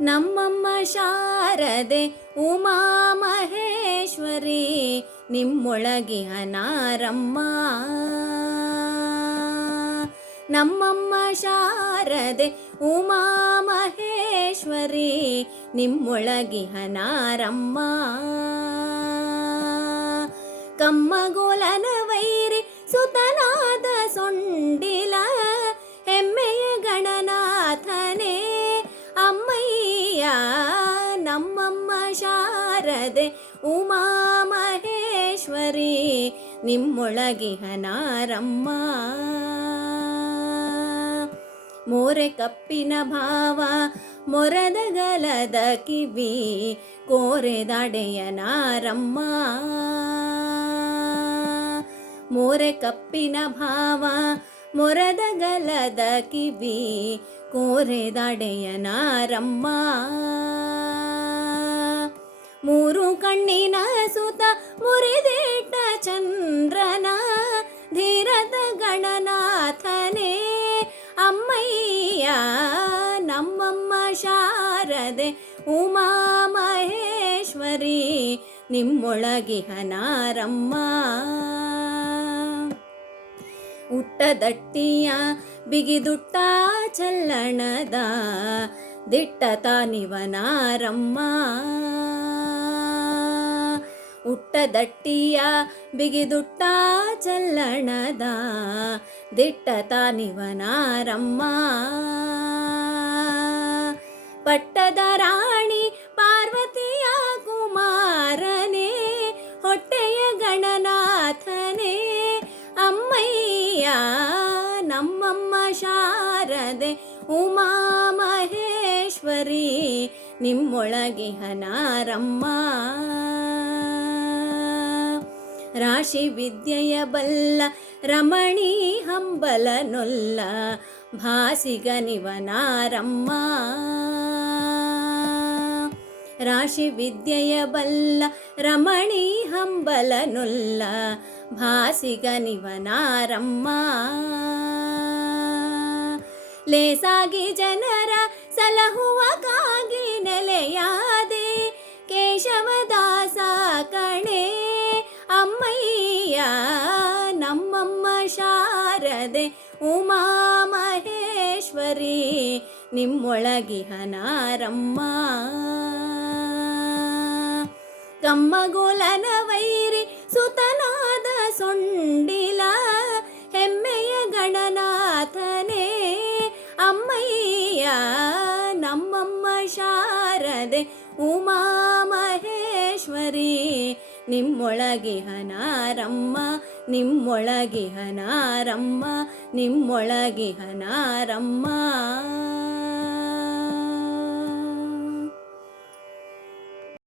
ನಮ್ಮಮ್ಮ ಶಾರದೆ ಉಮಾ ಮಹೇಶ್ವರಿ ನಿಮ್ಮೊಳಗಿಹ ನಾರಮ್ಮ. ನಮ್ಮಮ್ಮ ಶಾರದೆ ಉಮಾ ಮಹೇಶ್ವರಿ ನಿಮ್ಮೊಳಗಿಹ ನಾರಮ್ಮ. ಕಮ್ಮಗೋಲನ ವೈರಿ ಸುತನಾದ ಸೊಂಡಿಲ ಹೆಮ್ಮೆಯ ಗಣನಾಥನೇ ಅಮ್ಮಯ್ಯ. ನಮ್ಮಮ್ಮ ಶಾರದೆ ಉಮಾ ಮಹೇಶ್ವರಿ ನಿಮ್ಮೊಳಗಿಹ ನಾರಮ್ಮ. ಮೋರೆ ಕಪ್ಪಿನ ಭಾವ ಮೊರದ ಗಲದ ಕಿವಿ ಕೋರೆದಾಡೆಯ ನಾರಮ್ಮ. ಮೋರೆ ಕಪ್ಪಿನ ಭಾವ ಮೊರದ ಗಲದ ಕಿವಿ ಕೋರೆದಾಡೆಯ ನಾರಮ್ಮ. ಮೂರು ಕಣ್ಣಿನ ಸುತ ಮುರಿದಿಟ್ಟ ಚಂದ್ರನ ಧೀರದ ಗಣನಾಥನೇ ಅಮ್ಮಯ್ಯ. ನಮ್ಮಮ್ಮ ಶಾರದೆ ಉಮಾ ಮಹೇಶ್ವರಿ ನಿಮ್ಮೊಳಗಿಹ ನಾರಮ್ಮ. ಉಟ್ಟದಟ್ಟಿಯ ಬಿಗಿದುಟ್ಟ ಚಲ್ಲಣದ ದಿಟ್ಟ ತಾನಿವ ನಾರಮ್ಮ. ಉಟ್ಟದಟ್ಟಿಯ ಬಿಗಿದುಟ್ಟ ಚಲ್ಲಣದ ದಿಟ್ಟ ತಾನಿವ ನಾರಮ್ಮ. ಪಟ್ಟದ ರಾಣಿ ಪಾರ್ವತಿಯ ಕುಮಾರನೇ ಹೊಟ್ಟೆಯ ಗಣನಾಥನೇ ಅಮ್ಮಯ್ಯ. ನಮ್ಮಮ್ಮ ಶಾರದೆ ಉಮಾ ಮಹೇಶ್ವರಿ ನಿಮ್ಮೊಳಗಿಹ ನಾರಮ್ಮ. ರಾಶಿ ವಿದ್ಯೆಯ ಬಲ್ಲ ರಮಣಿ ಹಂಬಲನೊಲ್ಲ ಭಾಸಿಗನಿವ ನಾರಮ್ಮ. ರಾಶಿ ವಿದ್ಯೆಯ ಬಲ್ಲ ರಮಣಿ ಹಂಬಲನೊಲ್ಲ ಭಾಸಿಗನಿವ ನಾರಮ್ಮ. ಲೇಸಾಗಿ ಜನರ ಸಲಹುವಗಾಗಿ ನೆಲೆಯಾದೆ ಕೇಶವದಾಸ ಕಣೆ ಅಮ್ಮಯ್ಯ. ನಮ್ಮಮ್ಮ ಶಾರದೆ ಉಮಾ ಮಹೇಶ್ವರಿ ನಿಮ್ಮೊಳಗಿಹ ನಾರಮ್ಮ. ಕಮ್ಮಗೋಲನ ವೈರಿ ಸುತನಾದ ಸೊಂಡಿಲ ಹೆಮ್ಮೆಯ ಗಣನಾಥನೇ ಅಮ್ಮಯ್ಯ. ನಮ್ಮಮ್ಮ ಶಾರದೆ ಉಮಾ ಮಹೇಶ್ವರಿ ನಿಮ್ಮೊಳಗಿಹ ನಾರಮ್ಮ. ನಿಮ್ಮೊಳಗಿಹ ನಾರಮ್ಮ. ನಿಮ್ಮೊಳಗಿಹ ನಾರಮ್ಮ.